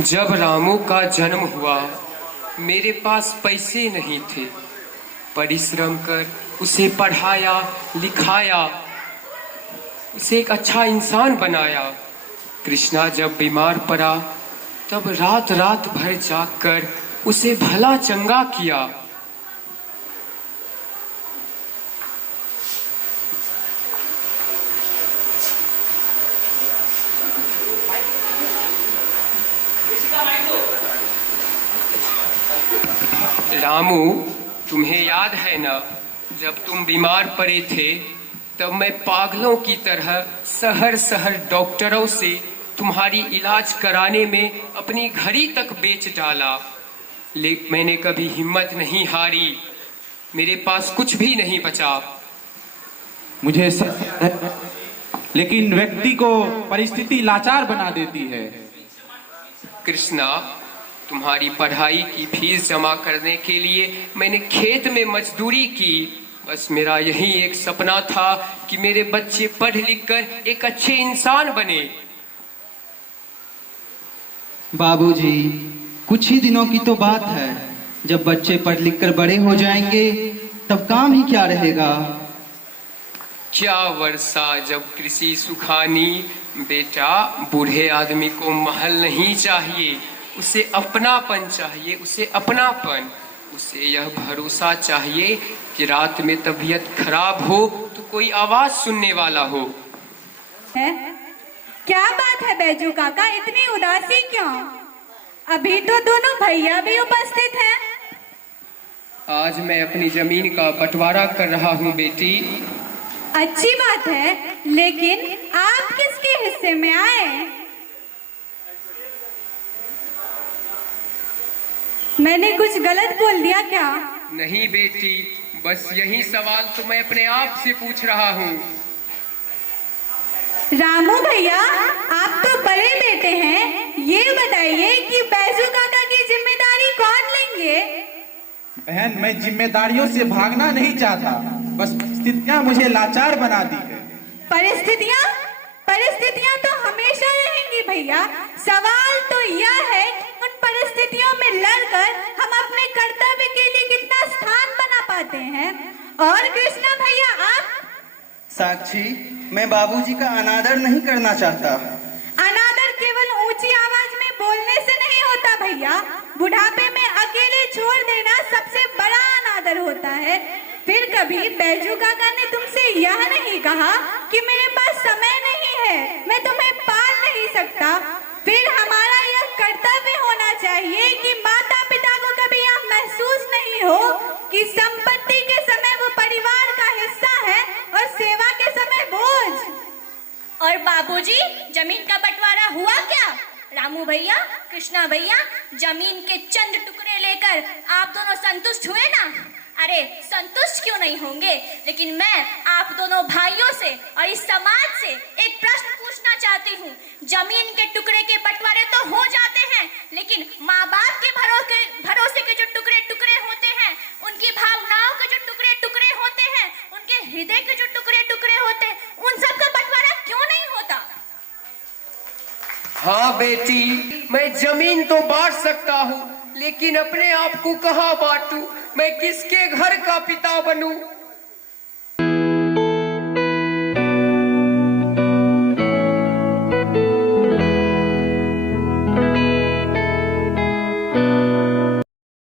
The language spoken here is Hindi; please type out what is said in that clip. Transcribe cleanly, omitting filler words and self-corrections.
जब रामू का जन्म हुआ मेरे पास पैसे नहीं थे। परिश्रम कर उसे पढ़ाया लिखाया, उसे एक अच्छा इंसान बनाया। कृष्णा जब बीमार पड़ा तब रात रात भर जागकर उसे भला चंगा किया। रामू, तुम्हें याद है ना, जब तुम बीमार पड़े थे तब मैं पागलों की तरह शहर शहर डॉक्टरों से तुम्हारी इलाज कराने में अपनी घड़ी तक बेच डाला। लेकिन मैंने कभी हिम्मत नहीं हारी। मेरे पास कुछ भी नहीं बचा। मुझे लेकिन व्यक्ति को परिस्थिति लाचार बना देती है। कृष्णा, तुम्हारी पढ़ाई की फीस जमा करने के लिए मैंने खेत में मजदूरी की। बस मेरा यही एक सपना था कि मेरे बच्चे पढ़ लिख कर एक अच्छे इंसान बने। बाबूजी, कुछ ही दिनों की तो बात है, जब बच्चे पढ़ लिख कर बड़े हो जाएंगे तब काम ही क्या रहेगा। क्या वर्षा जब कृषि सुखानी। बेटा, बूढ़े आदमी को महल नहीं चाहिए, उसे अपनापन चाहिए, उसे अपनापन। उसे यह भरोसा चाहिए कि रात में तबीयत खराब हो तो कोई आवाज सुनने वाला हो। है? क्या बात है बैजू काका, इतनी उदासी क्यों? अभी तो दोनों भैया भी उपस्थित हैं। आज मैं अपनी जमीन का बंटवारा कर रहा हूँ बेटी। अच्छी बात है, लेकिन आप किसके हिस्से में आए? मैंने कुछ गलत बोल दिया क्या? नहीं बेटी, बस यही सवाल तो मैं अपने आप से पूछ रहा हूँ। रामू भैया, आप तो बड़े बेटे हैं, ये बताइए कि बैजू काका की जिम्मेदारी कौन लेंगे? बहन, मैं जिम्मेदारियों से भागना नहीं चाहता, बस परिस्थितियां मुझे लाचार बना दी है। परिस्थितियां? परिस्थितियां तो हमेशा रहेंगी भैया। सवाल तो यह है उन परिस्थितियों में लड़कर हम अपने कर्तव्य के लिए कितना स्थान बना पाते हैं। और कृष्णा भैया, आप? साक्षी, मैं बाबूजी का अनादर नहीं करना चाहता। अनादर केवल ऊंची आवाज में बोलने से नहीं होता भैया। बुढ़ापे में अकेले छोड़ देना सबसे बड़ा अनादर होता है। फिर कभी बैजू काका ने तुमसे यह नहीं कहा कि मेरे पास समय नहीं है, मैं तुम्हें पाल नहीं सकता। फिर हमारा यह कर्तव्य होना चाहिए कि माता पिता को कभी यह महसूस नहीं हो कि संपत्ति के समय वो परिवार का हिस्सा है और सेवा के समय बोझ। और बाबूजी, जमीन का बंटवारा हुआ क्या? रामू भैया, कृष्णा भैया, जमीन के चंद टुकड़े लेकर आप दोनों संतुष्ट हुए ना? अरे संतुष्ट क्यों नहीं होंगे, लेकिन मैं आप दोनों भाइयों से और इस समाज से एक प्रश्न पूछना चाहती हूँ। जमीन के टुकड़े के बंटवारे तो हो जाते हैं, लेकिन माँ बाप के भरोसे के जो टुकड़े टुकड़े होते हैं, उनकी भावनाओं के जो टुकड़े टुकड़े होते हैं, उनके हृदय के जो टुकड़े टुकड़े होते हैं, उन सब का बंटवारा क्यों नहीं होता? हाँ बेटी, मैं जमीन तो बांट सकता हूँ, लेकिन अपने आप को कहाँ बांटूं? मैं किसके घर का पिता बनूं?